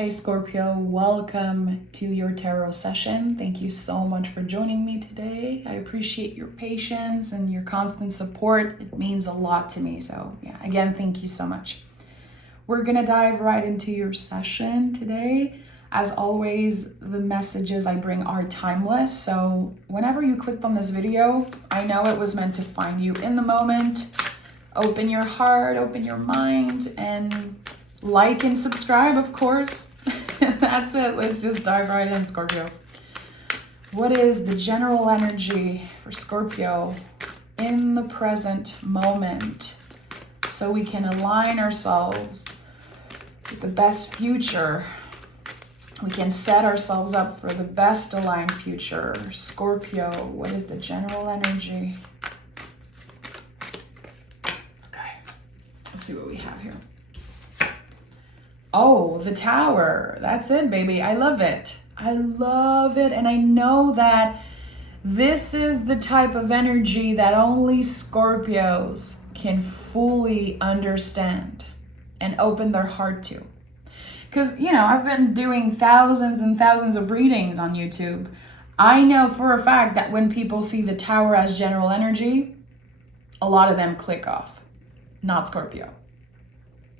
Hey Scorpio, welcome to your tarot session. Thank you so much for joining me today. I appreciate your patience and your constant support. It means a lot to me. So yeah, again, thank you so much. We're gonna dive right into your session today. As always, the messages I bring are timeless. So whenever you clicked on this video, I know it was meant to find you in the moment. Open your heart, open your mind, and like and subscribe, of course. That's it. Let's just dive right in, Scorpio. What is the general energy for Scorpio in the present moment so we can align ourselves with the best future? We can set ourselves up for the best aligned future. Scorpio, what is the general energy? Okay, let's see what we have here. Oh, the Tower. That's it, baby. I love it. I love it. And I know that this is the type of energy that only Scorpios can fully understand and open their heart to. Because, I've been doing thousands and thousands of readings on YouTube. I know for a fact that when people see the Tower as general energy, a lot of them click off. Not Scorpio.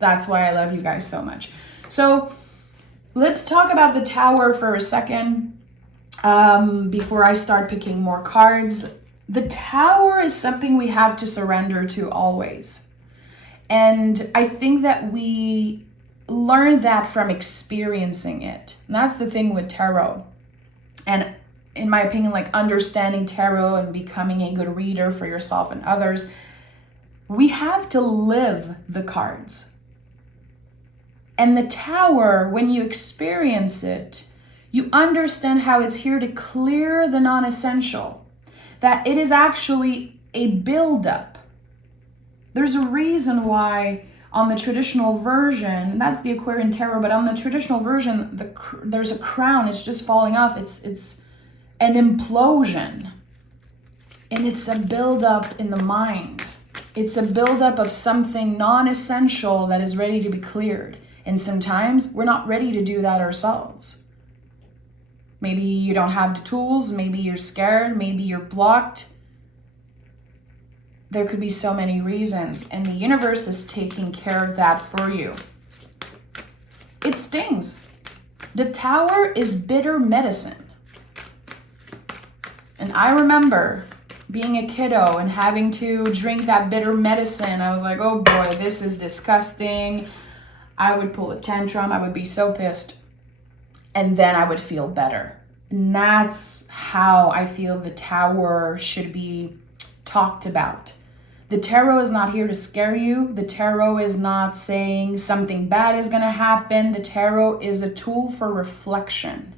That's why I love you guys so much. So let's talk about the Tower for a second before I start picking more cards. The Tower is something we have to surrender to always. And I think that we learn that from experiencing it. And that's the thing with tarot. And in my opinion, like understanding tarot and becoming a good reader for yourself and others, we have to live the cards. And the Tower, when you experience it, you understand how it's here to clear the non-essential, that it is actually a buildup. There's a reason why on the traditional version, that's the Aquarian Tarot, but on the traditional version, there's a crown, it's just falling off. It's an implosion. And it's a buildup in the mind. It's a buildup of something non-essential that is ready to be cleared. And sometimes we're not ready to do that ourselves. Maybe you don't have the tools, maybe you're scared, maybe you're blocked. There could be so many reasons, and the universe is taking care of that for you. It stings. The Tower is bitter medicine. And I remember being a kiddo and having to drink that bitter medicine. I was like, oh boy, this is disgusting. I would pull a tantrum. I would be so pissed. And then I would feel better. And that's how I feel the Tower should be talked about. The tarot is not here to scare you. The tarot is not saying something bad is going to happen. The tarot is a tool for reflection.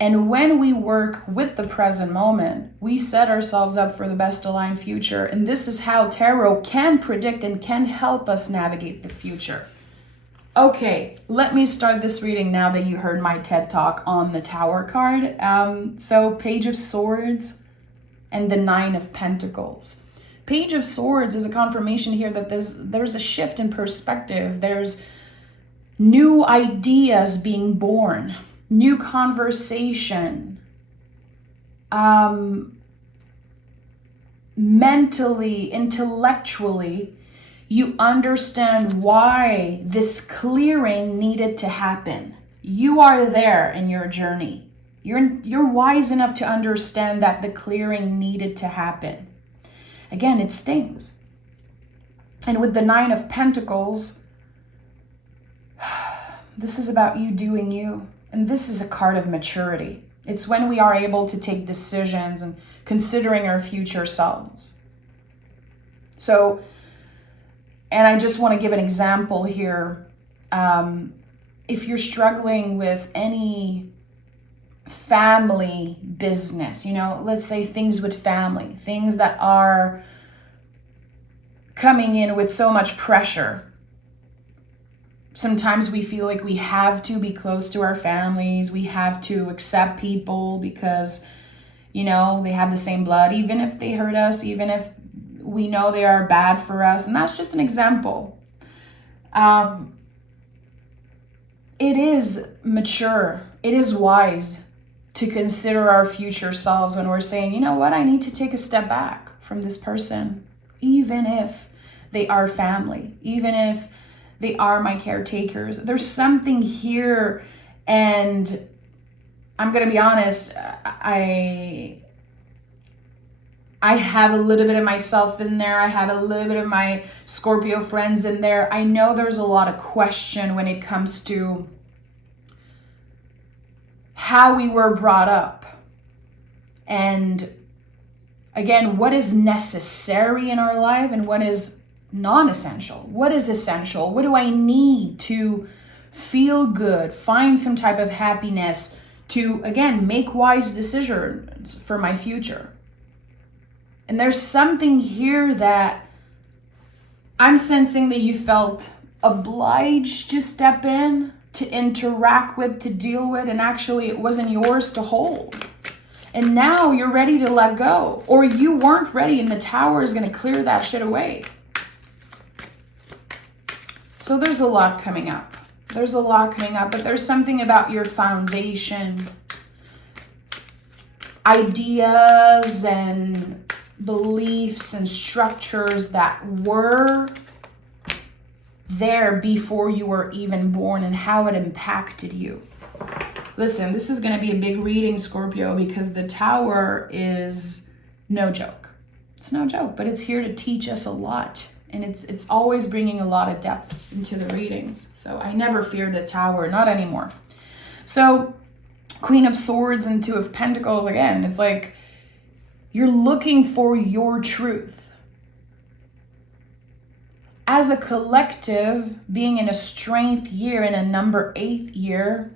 And when we work with the present moment, we set ourselves up for the best aligned future. And this is how tarot can predict and can help us navigate the future. Okay, let me start this reading now that you heard my TED Talk on the Tower card. So Page of Swords and the Nine of Pentacles. Page of Swords is a confirmation here that there's a shift in perspective. There's new ideas being born, new conversation. Mentally, intellectually, you understand why this clearing needed to happen. You are there in your journey. You're wise enough to understand that the clearing needed to happen. Again, it stings. And with the Nine of Pentacles, this is about you doing you. And this is a card of maturity. It's when we are able to take decisions and considering our future selves. So, and I just want to give an example here. If you're struggling with any family business, let's say things with family, things that are coming in with so much pressure. Sometimes we feel like we have to be close to our families. We have to accept people because, they have the same blood, even if they hurt us, even if we know they are bad for us. And that's just an example. it is mature, it is wise to consider our future selves when we're saying, you know what, I need to take a step back from this person, even if they are family, even if they are my caretakers. There's something here, and I'm going to be honest, I have a little bit of myself in there. I have a little bit of my Scorpio friends in there. I know there's a lot of question when it comes to how we were brought up. And again, what is necessary in our life and what is non-essential? What is essential? What do I need to feel good, find some type of happiness, to, again, make wise decisions for my future? And there's something here that I'm sensing that you felt obliged to step in, to interact with, to deal with, and actually it wasn't yours to hold. And now you're ready to let go, or you weren't ready and the tower is going to clear that shit away. So there's a lot coming up. There's a lot coming up, but there's something about your foundation, ideas and beliefs and structures that were there before you were even born and how it impacted you. Listen, this is going to be a big reading, Scorpio, because the tower is no joke. It's no joke, but it's here to teach us a lot. And it's always bringing a lot of depth into the readings. So I never feared the tower, not anymore. So Queen of Swords and Two of Pentacles, again, it's like you're looking for your truth. As a collective, being in a strength year, in a number 8 year,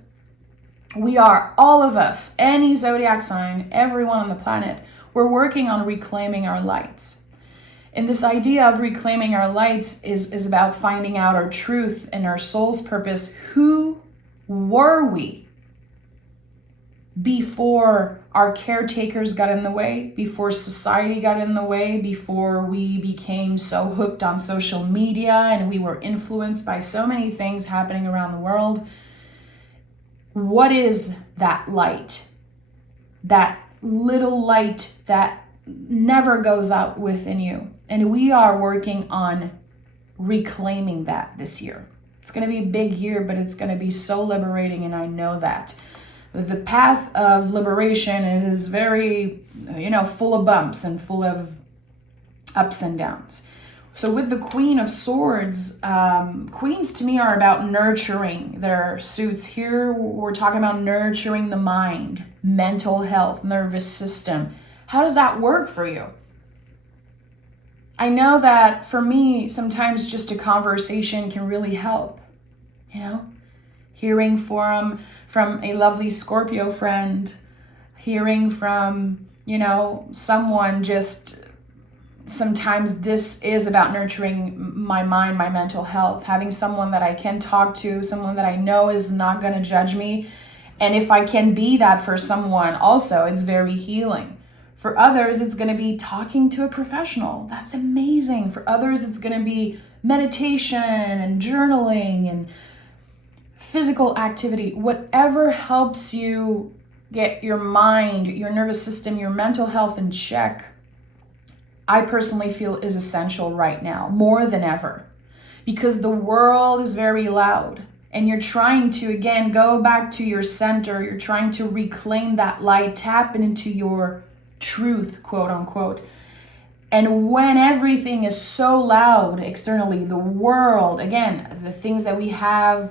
we are, all of us, any zodiac sign, everyone on the planet, we're working on reclaiming our lights. And this idea of reclaiming our lights is about finding out our truth and our soul's purpose. Who were we before our caretakers got in the way, before society got in the way, before we became so hooked on social media and we were influenced by so many things happening around the world? What is that light? That little light that never goes out within you. And we are working on reclaiming that this year. It's going to be a big year, but it's going to be so liberating, and I know that. The path of liberation is very, full of bumps and full of ups and downs. So with the Queen of Swords, queens to me are about nurturing their suits. Here we're talking about nurturing the mind, mental health, nervous system. How does that work for you? I know that for me, sometimes just a conversation can really help, hearing from a lovely Scorpio friend, hearing from, someone. Just sometimes this is about nurturing my mind, my mental health, having someone that I can talk to, someone that I know is not going to judge me. And if I can be that for someone also, it's very healing. For others, it's going to be talking to a professional. That's amazing. For others, it's going to be meditation and journaling and physical activity. Whatever helps you get your mind, your nervous system, your mental health in check, I personally feel is essential right now, more than ever. Because the world is very loud. And you're trying to, again, go back to your center. You're trying to reclaim that light, tap into your truth, quote unquote. And when everything is so loud externally, the world, again, the things that we have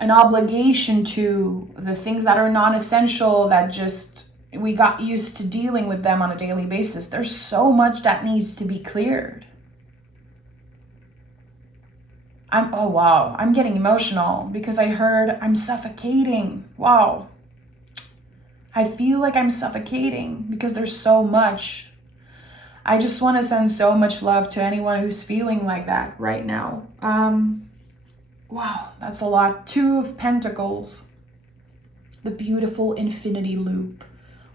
an obligation to, the things that are non-essential, that just we got used to dealing with them on a daily basis, there's so much that needs to be cleared. I'm getting emotional because I heard I'm suffocating. Wow. I feel like I'm suffocating because there's so much. I just want to send so much love to anyone who's feeling like that right now. Wow, that's a lot. Two of Pentacles. The beautiful infinity loop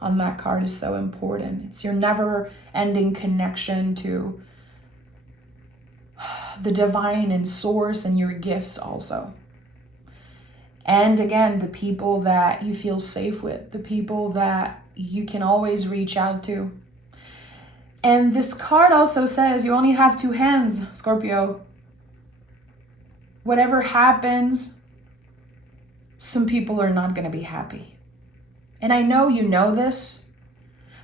on that card is so important. It's your never-ending connection to the divine and source and your gifts also. And again, the people that you feel safe with, the people that you can always reach out to. And this card also says you only have 2 hands, Scorpio. Whatever happens, some people are not going to be happy. And I know you know this,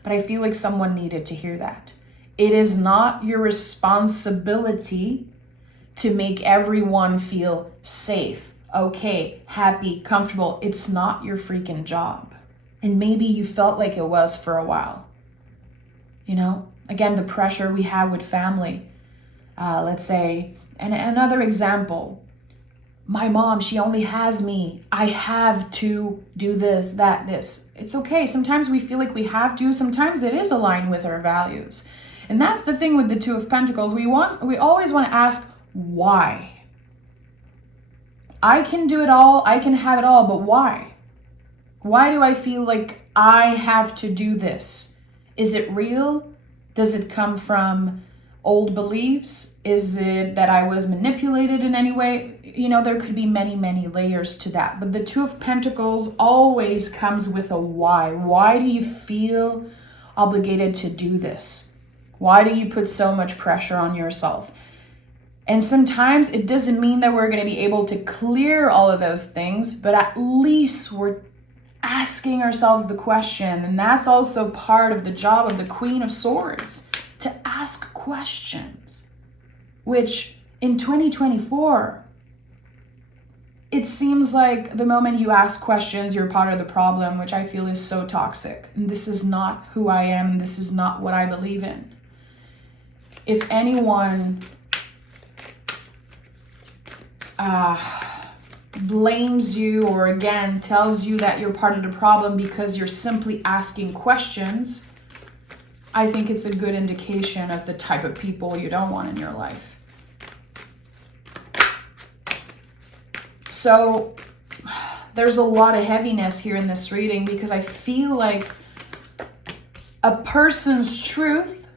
but I feel like someone needed to hear that. It is not your responsibility to make everyone feel safe, okay, happy, comfortable. It's not your freaking job. And maybe you felt like it was for a while. You know, again, the pressure we have with family. Let's say, and another example, my mom, she only has me. I have to do this, that, this. It's okay. Sometimes we feel like we have to. Sometimes it is aligned with our values. And that's the thing with the 2 of Pentacles. We always want to ask, why? I can do it all. I can have it all, but why? Why do I feel like I have to do this? Is it real? Does it come from old beliefs? Is it that I was manipulated in any way? You know, there could be many, many layers to that. But the 2 of Pentacles always comes with a why. Why do you feel obligated to do this? Why do you put so much pressure on yourself? And sometimes it doesn't mean that we're going to be able to clear all of those things, but at least we're asking ourselves the question. And that's also part of the job of the Queen of Swords, to ask questions, which in 2024, it seems like the moment you ask questions, you're part of the problem, which I feel is so toxic. And this is not who I am. This is not what I believe in. If anyone blames you or again tells you that you're part of the problem because you're simply asking questions, I think it's a good indication of the type of people you don't want in your life. So there's a lot of heaviness here in this reading because I feel like a person's truth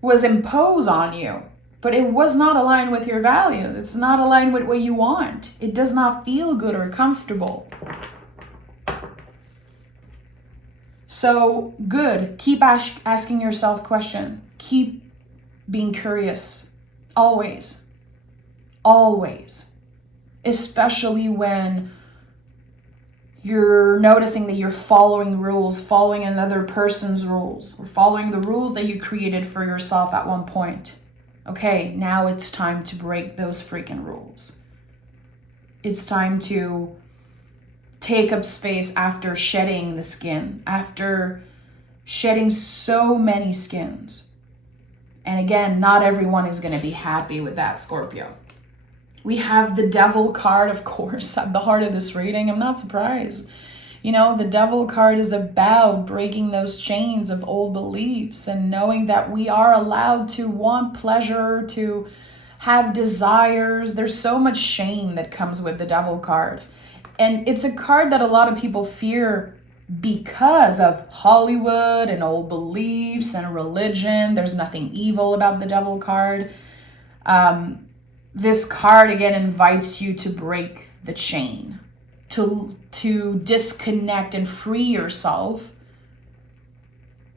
was imposed on you, but it was not aligned with your values. It's not aligned with what you want. It does not feel good or comfortable. So good. Keep asking yourself questions. Keep being curious. Always. Always. Especially when you're noticing that you're following rules, following another person's rules, or following the rules that you created for yourself at one point. Okay, now it's time to break those freaking rules. It's time to take up space after shedding the skin, after shedding so many skins. And again, not everyone is going to be happy with that, Scorpio. We have the Devil card, of course, at the heart of this reading. I'm not surprised. You know, the Devil card is about breaking those chains of old beliefs and knowing that we are allowed to want pleasure, to have desires. There's so much shame that comes with the Devil card. And it's a card that a lot of people fear because of Hollywood and old beliefs and religion. There's nothing evil about the Devil card. This card, again, invites you to break the chain, to disconnect and free yourself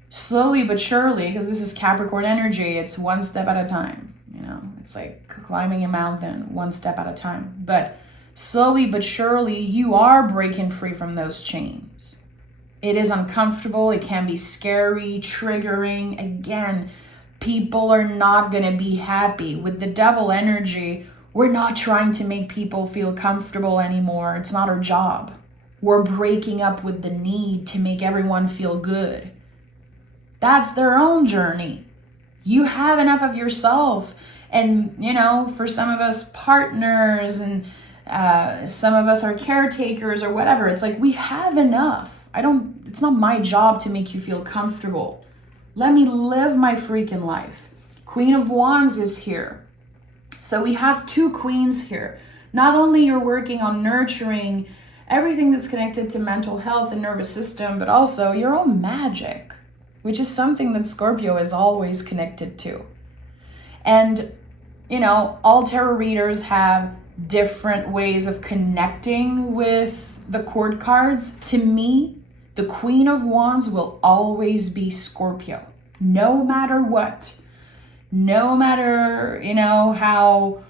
slowly but surely, because this is Capricorn energy. It's one step at a time. You know, it's like climbing a mountain, one step at a time. But slowly but surely, you are breaking free from those chains. It is uncomfortable. It can be scary, triggering. Again, people are not going to be happy. With the Devil energy, we're not trying to make people feel comfortable anymore. It's not our job. We're breaking up with the need to make everyone feel good. That's their own journey. You have enough of yourself. And, you know, for some of us partners and some of us are caretakers or whatever, it's like we have enough. It's not my job to make you feel comfortable. Let me live my freaking life. Queen of Wands is here. So we have 2 queens here. Not only you're working on nurturing everything that's connected to mental health and nervous system, but also your own magic, which is something that Scorpio is always connected to. And, you know, all tarot readers have different ways of connecting with the court cards. To me, the Queen of Wands will always be Scorpio, no matter what. No matter, how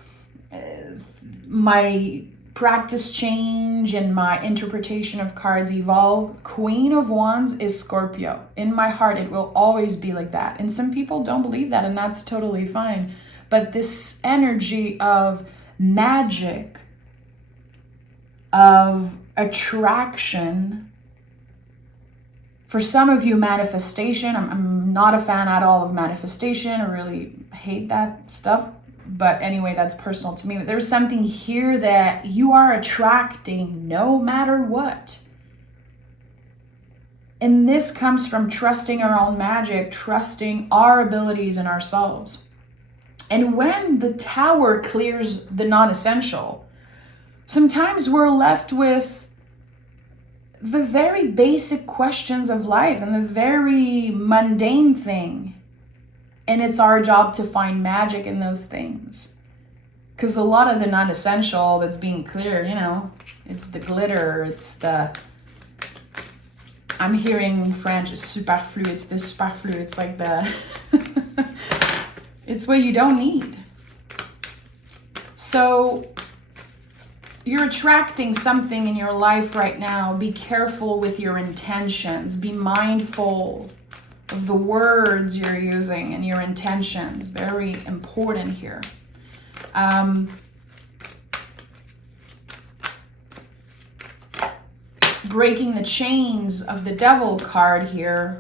my practice change and my interpretation of cards evolve, Queen of Wands is Scorpio. In my heart, it will always be like that. And some people don't believe that, and that's totally fine. But this energy of magic, of attraction, for some of you, manifestation. I'm not a fan at all of manifestation. I really hate that stuff. But anyway, that's personal to me. But there's something here that you are attracting no matter what. And this comes from trusting our own magic, trusting our abilities and ourselves. And when the Tower clears the non-essential, sometimes we're left with the very basic questions of life and the very mundane thing. And it's our job to find magic in those things. Because a lot of the non-essential that's being cleared, it's the glitter, it's the... I'm hearing in French, it's superflu, it's the superflu, it's like the... it's what you don't need. So you're attracting something in your life right now. Be careful with your intentions. Be mindful of the words you're using and your intentions. Very important here. Breaking the chains of the Devil card here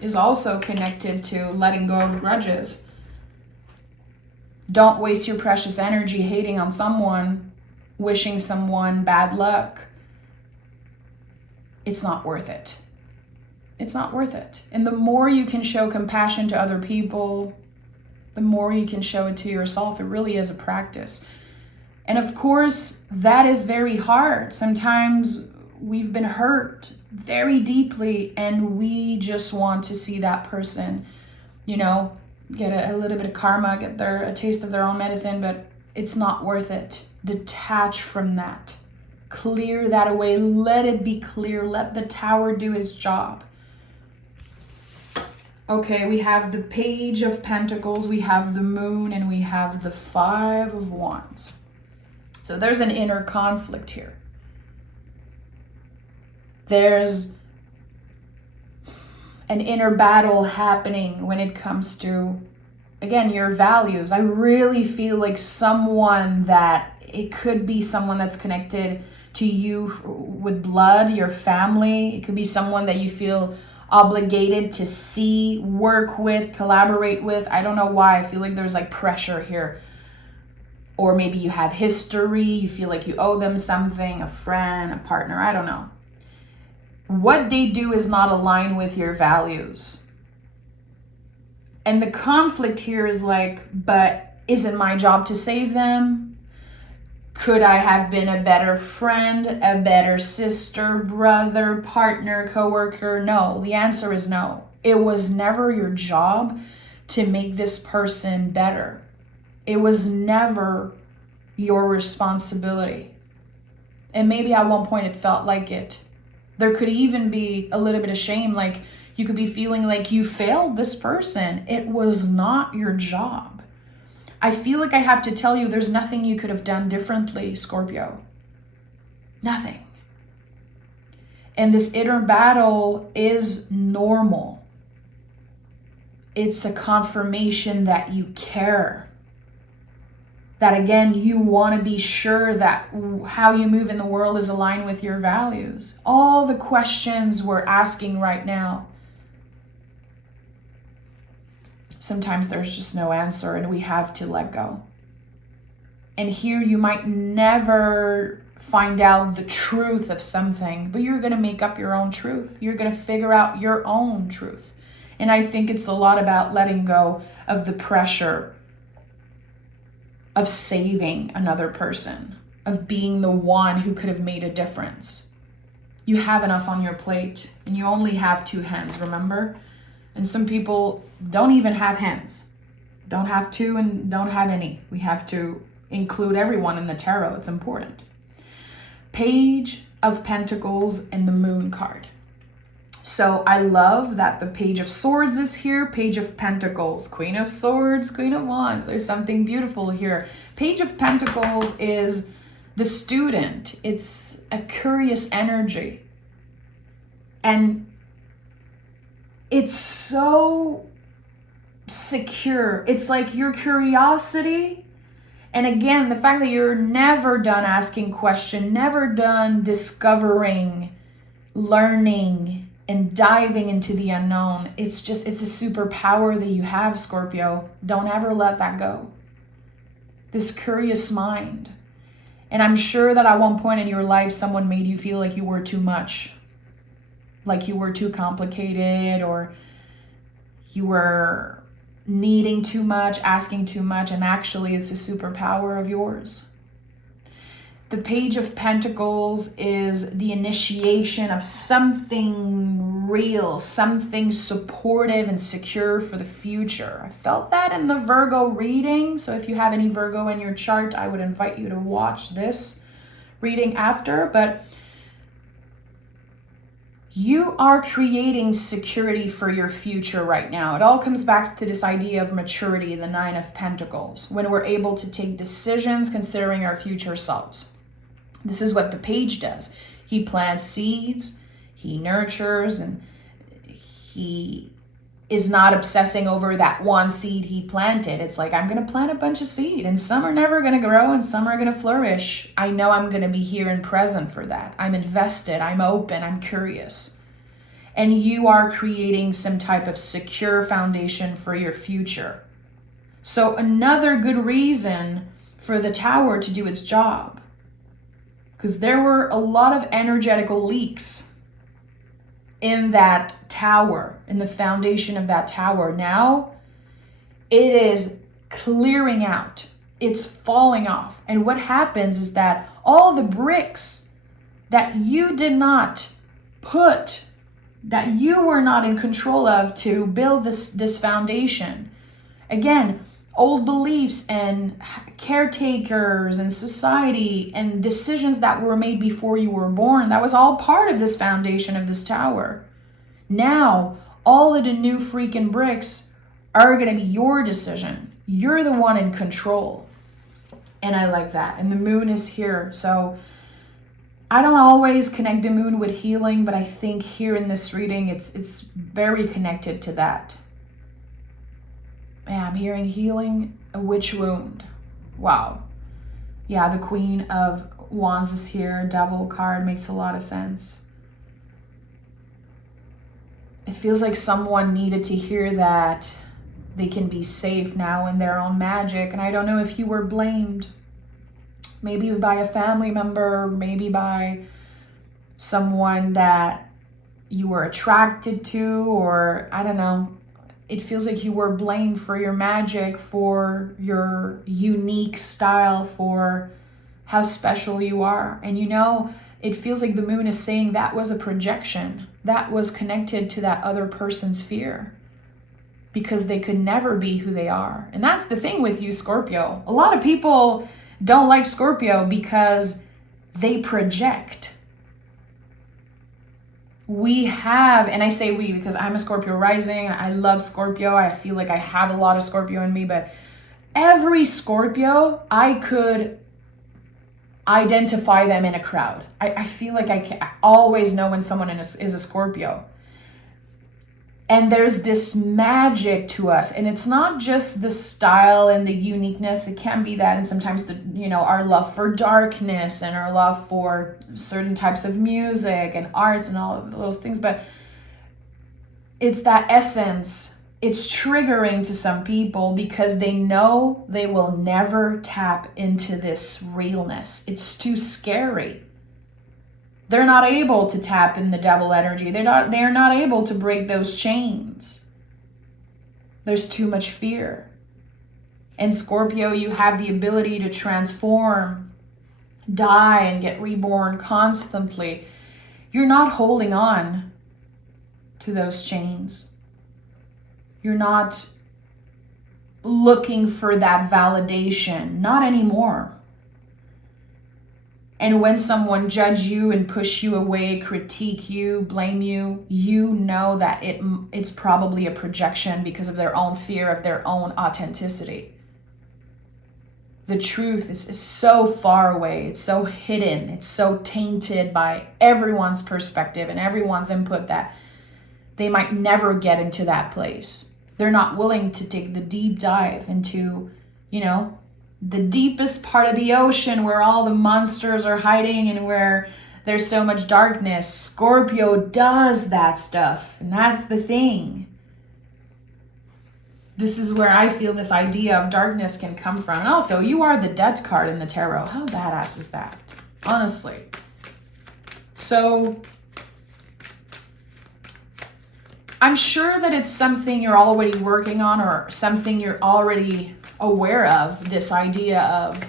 is also connected to letting go of grudges. Don't waste your precious energy hating on someone, wishing someone bad luck. It's not worth it. It's not worth it. And the more you can show compassion to other people, the more you can show it to yourself. It really is a practice. And of course, that is very hard. Sometimes we've been hurt very deeply and we just want to see that person, get a little bit of karma, get a taste of their own medicine, but it's not worth it. Detach from that. Clear that away. Let it be clear. Let the Tower do its job. Okay, we have the Page of Pentacles, we have the Moon, and we have the Five of Wands. So there's an inner conflict here. There's an inner battle happening when it comes to, again, your values. I really feel like it could be someone that's connected to you with blood, your family. It could be someone that you feel obligated to see, work with, collaborate with. I don't know why. I feel like there's like pressure here. Or maybe you have history. You feel like you owe them something, a friend, a partner. I don't know. What they do is not aligned with your values. And the conflict here is like, but is it my job to save them? Could I have been a better friend, a better sister, brother, partner, coworker? No, the answer is no. It was never your job to make this person better. It was never your responsibility. And maybe at one point it felt like it. There could even be a little bit of shame, like you could be feeling like you failed this person. It was not your job. I feel like I have to tell you there's nothing you could have done differently, Scorpio. Nothing. And this inner battle is normal. It's a confirmation that you care. That again, you want to be sure that how you move in the world is aligned with your values. All the questions we're asking right now, sometimes there's just no answer and we have to let go. And here you might never find out the truth of something, but you're going to make up your own truth. You're going to figure out your own truth. And I think it's a lot about letting go of the pressure of saving another person, of being the one who could have made a difference. You have enough on your plate and you only have 2 hands, remember? And some people don't even have hands. Don't have 2 and don't have any. We have to include everyone in the tarot. It's important. Page of Pentacles and the Moon card. So I love that the Page of Swords is here, Page of Pentacles, Queen of Swords, Queen of Wands. There's something beautiful here. Page of Pentacles is the student. It's a curious energy. And it's so secure. It's like your curiosity. And again, the fact that you're never done asking questions, never done discovering, learning, and diving into the unknown. It's a superpower that you have, Scorpio. Don't ever let that go. This curious mind. And I'm sure that at one point in your life, someone made you feel like you were too much. Like you were too complicated, or you were needing too much, asking too much, and actually it's a superpower of yours. The Page of Pentacles is the initiation of something real, something supportive and secure for the future. I felt that in the Virgo reading. So if you have any Virgo in your chart, I would invite you to watch this reading after. But you are creating security for your future right now. It all comes back to this idea of maturity, the Nine of Pentacles, when we're able to take decisions considering our future selves. This is what the page does. He plants seeds, he nurtures, and he is not obsessing over that one seed he planted. It's like, I'm going to plant a bunch of seed, and some are never going to grow and some are going to flourish. I know I'm going to be here and present for that. I'm invested, I'm open, I'm curious. And you are creating some type of secure foundation for your future. So another good reason for the Tower to do its job. Because there were a lot of energetical leaks in that tower, in the foundation of that tower. Now it is clearing out. It's falling off. And what happens is that all the bricks that you did not put, that you were not in control of to build this foundation, again, old beliefs and caretakers and society and decisions that were made before you were born, that was all part of this foundation of this tower. Now, all of the new freaking bricks are going to be your decision. You're the one in control. And I like that. And the moon is here. So I don't always connect the moon with healing, but I think here in this reading, it's very connected to that. Yeah, I'm hearing healing a witch wound. Wow. Yeah, the Queen of Wands is here. Devil card makes a lot of sense. It feels like someone needed to hear that they can be safe now in their own magic. And I don't know if you were blamed. Maybe by a family member, maybe by someone that you were attracted to, or I don't know. It feels like you were blamed for your magic, for your unique style, for how special you are. And you know, it feels like the moon is saying that was a projection. That was connected to that other person's fear, because they could never be who they are. And that's the thing with you, Scorpio. A lot of people don't like Scorpio because they project. We have, and I say we because I'm a Scorpio rising. I love Scorpio. I feel like I have a lot of Scorpio in me, but every Scorpio, I could identify them in a crowd. I feel like I always know when someone is a Scorpio. And there's this magic to us, and it's not just the style and the uniqueness. It can be that, and sometimes our love for darkness and our love for certain types of music and arts and all of those things. But it's that essence. It's triggering to some people because they know they will never tap into this realness. It's too scary. They're not able to tap in the devil energy. They're not able to break those chains. There's too much fear. And Scorpio, you have the ability to transform, die, and get reborn constantly. You're not holding on to those chains. You're not looking for that validation. Not anymore. And when someone judge you and push you away, critique you, blame you, you know that it's probably a projection because of their own fear of their own authenticity. The truth is so far away. It's so hidden. It's so tainted by everyone's perspective and everyone's input that they might never get into that place. They're not willing to take the deep dive into, the deepest part of the ocean where all the monsters are hiding and where there's so much darkness. Scorpio does that stuff. And that's the thing. This is where I feel this idea of darkness can come from. And also, you are the Death card in the tarot. How badass is that? Honestly. So, I'm sure that it's something you're already working on or something you're already aware of. This idea of,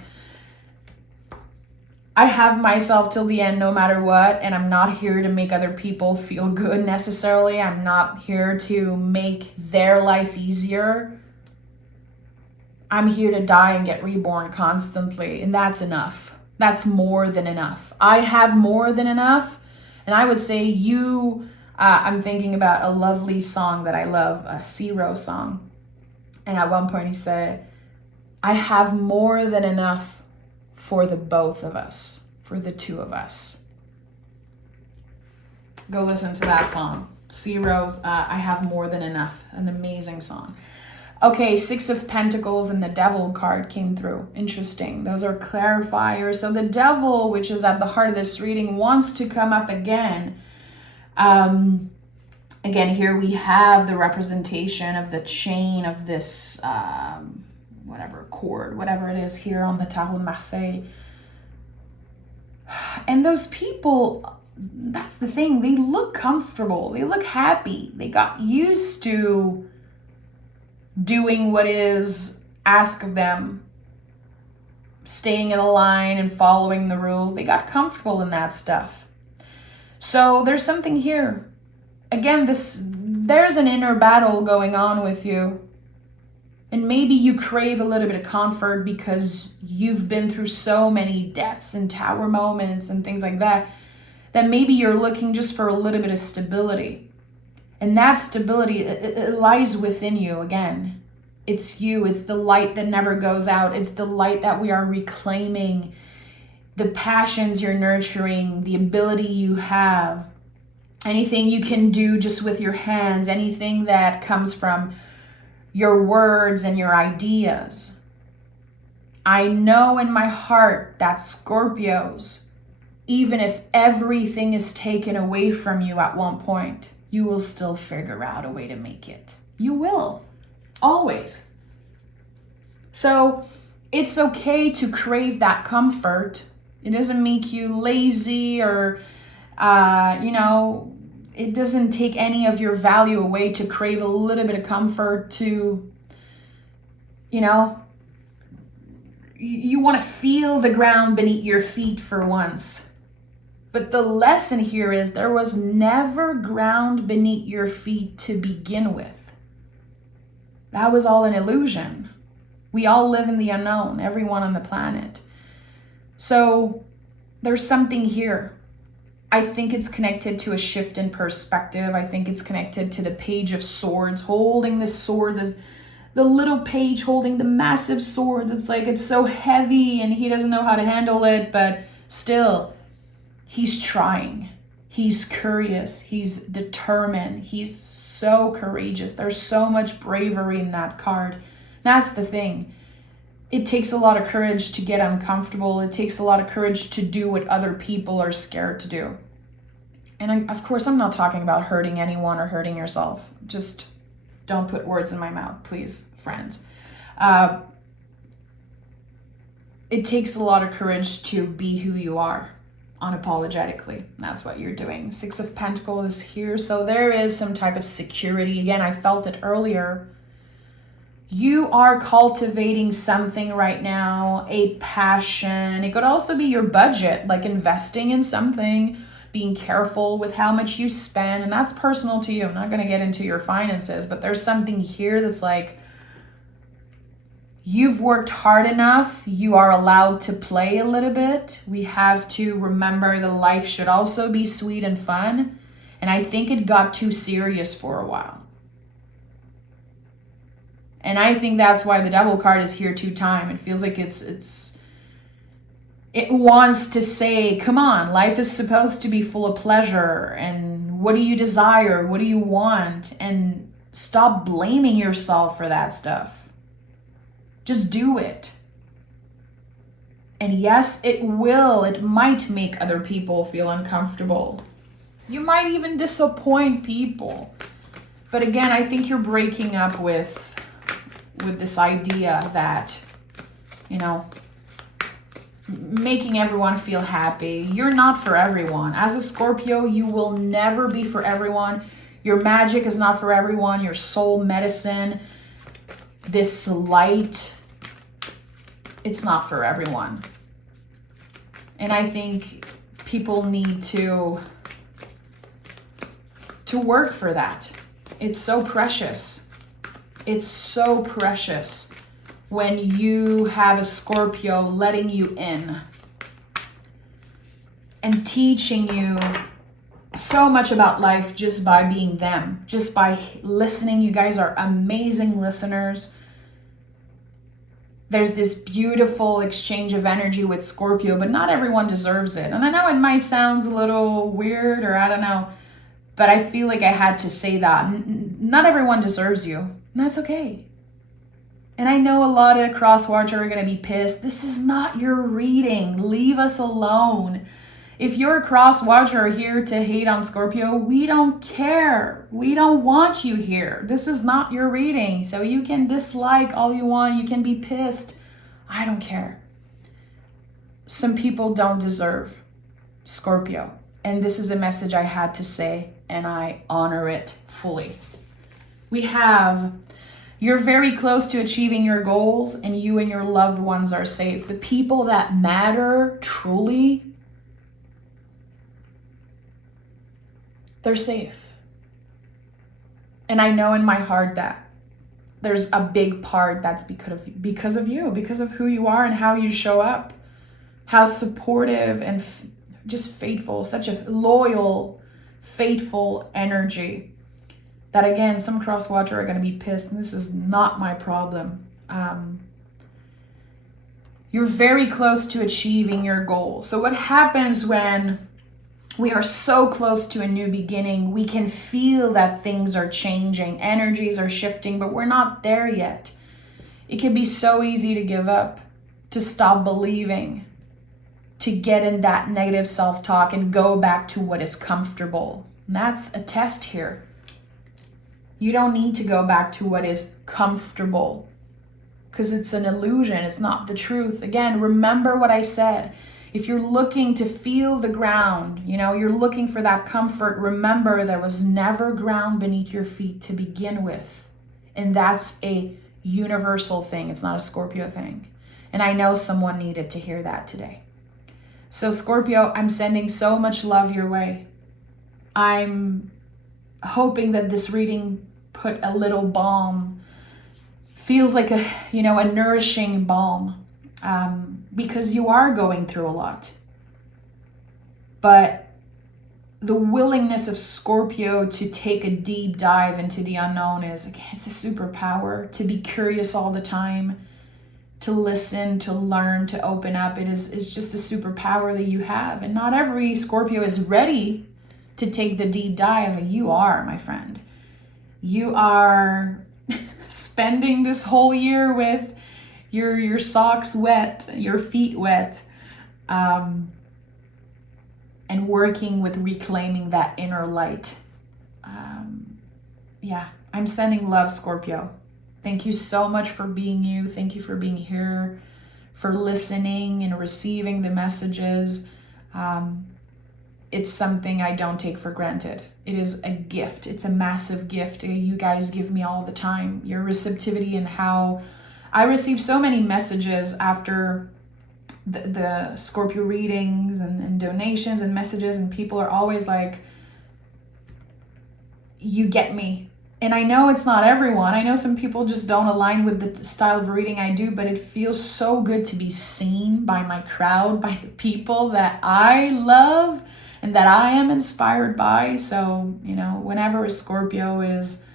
I have myself till the end no matter what, and I'm not here to make other people feel good necessarily. I'm not here to make their life easier. I'm here to die and get reborn constantly, and that's enough. That's more than enough. I have more than enough, and I would say I'm thinking about a lovely song that I love, a Zero song, and at one point he said, I have more than enough for the both of us, for the two of us. Go listen to that song. Zero's I Have More Than Enough. An amazing song. Okay, Six of Pentacles and the Devil card came through. Interesting. Those are clarifiers. So the Devil, which is at the heart of this reading, wants to come up again. Again, here we have the representation of the chain of this cord, whatever it is here on the Tarot de Marseille. And those people, that's the thing, they look comfortable, they look happy, they got used to doing what is asked of them, staying in a line and following the rules. They got comfortable in that stuff. So there's something here. Again, there's an inner battle going on with you. And maybe you crave a little bit of comfort because you've been through so many deaths and tower moments and things like that, that maybe you're looking just for a little bit of stability. And that stability, it lies within you again. It's you. It's the light that never goes out. It's the light that we are reclaiming. The passions you're nurturing, the ability you have, anything you can do just with your hands, anything that comes from your words and your ideas. I know in my heart that Scorpios, even if everything is taken away from you at one point, you will still figure out a way to make it. You will. Always. So it's okay to crave that comfort. It doesn't make you lazy or, it doesn't take any of your value away to crave a little bit of comfort, to, you want to feel the ground beneath your feet for once. But the lesson here is there was never ground beneath your feet to begin with. That was all an illusion. We all live in the unknown, everyone on the planet. So there's something here. I think it's connected to a shift in perspective. I think it's connected to the Page of Swords, holding the swords of the little page holding the massive swords. It's like it's so heavy and he doesn't know how to handle it, but still, he's trying. He's curious. He's determined. He's so courageous. There's so much bravery in that card. That's the thing. It takes a lot of courage to get uncomfortable. It takes a lot of courage to do what other people are scared to do. And of course, I'm not talking about hurting anyone or hurting yourself. Just don't put words in my mouth, please, friends. It takes a lot of courage to be who you are unapologetically. That's what you're doing. Six of Pentacles is here. So there is some type of security. Again, I felt it earlier. You are cultivating something right now, a passion. It could also be your budget, like investing in something, being careful with how much you spend, and that's personal to you. I'm not going to get into your finances, but there's something here that's like, You've worked hard enough. You are allowed to play a little bit. We have to remember that life should also be sweet and fun. And I think it got too serious for a while. And I think that's why the devil card is here 2 times. It feels like it wants to say, come on, life is supposed to be full of pleasure. And what do you desire? What do you want? And stop blaming yourself for that stuff. Just do it. And yes, it might make other people feel uncomfortable. You might even disappoint people. But again, I think you're breaking up with this idea that, making everyone feel happy. You're not for everyone. As a Scorpio, you will never be for everyone. Your magic is not for everyone. Your soul medicine, this light, it's not for everyone. And I think people need to work for that. It's so precious. It's so precious when you have a Scorpio letting you in and teaching you so much about life just by being them, just by listening. You guys are amazing listeners. There's this beautiful exchange of energy with Scorpio, but not everyone deserves it. And I know it might sound a little weird, or I don't know, but I feel like I had to say that. Not everyone deserves you, and that's okay. And I know a lot of cross-watchers are going to be pissed. This is not your reading. Leave us alone. If you're a cross-watcher here to hate on Scorpio, we don't care. We don't want you here. This is not your reading. So you can dislike all you want. You can be pissed. I don't care. Some people don't deserve Scorpio. And this is a message I had to say, and I honor it fully. We have, you're very close to achieving your goals, and you and your loved ones are safe. The people that matter truly, they're safe. And I know in my heart that there's a big part that's because of you, because of who you are and how you show up, how supportive and just faithful, such a loyal, faithful energy. That again, some cross-watcher are going to be pissed, and this is not my problem. You're very close to achieving your goal. So what happens when we are so close to a new beginning? We can feel that things are changing, energies are shifting, but we're not there yet. It can be so easy to give up, to stop believing, to get in that negative self-talk and go back to what is comfortable. And that's a test here. You don't need to go back to what is comfortable because it's an illusion. It's not the truth. Again, remember what I said. If you're looking to feel the ground, you're looking for that comfort, remember there was never ground beneath your feet to begin with. And that's a universal thing. It's not a Scorpio thing. And I know someone needed to hear that today. So Scorpio, I'm sending so much love your way. I'm hoping that this reading put a little balm, feels like a nourishing balm, because you are going through a lot. But the willingness of Scorpio to take a deep dive into the unknown is, again, it's a superpower. To be curious all the time, to listen, to learn, to open up. It's just a superpower that you have. And not every Scorpio is ready to take the deep dive. You are, my friend. You are spending this whole year with your socks wet, your feet wet, and working with reclaiming that inner light. I'm sending love, Scorpio. Thank you so much for being you. Thank you for being here, for listening and receiving the messages. It's something I don't take for granted. It is a gift. It's a massive gift. You guys give me all the time. Your receptivity and how I receive so many messages after the Scorpio readings and donations and messages, and people are always like, you get me. And I know it's not everyone. I know some people just don't align with the style of reading I do, but it feels so good to be seen by my crowd, by the people that I love and that I am inspired by. So, whenever a Scorpio is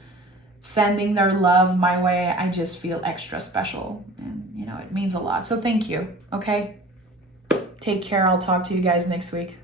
sending their love my way, I just feel extra special. And, it means a lot. So thank you. Okay? Take care. I'll talk to you guys next week.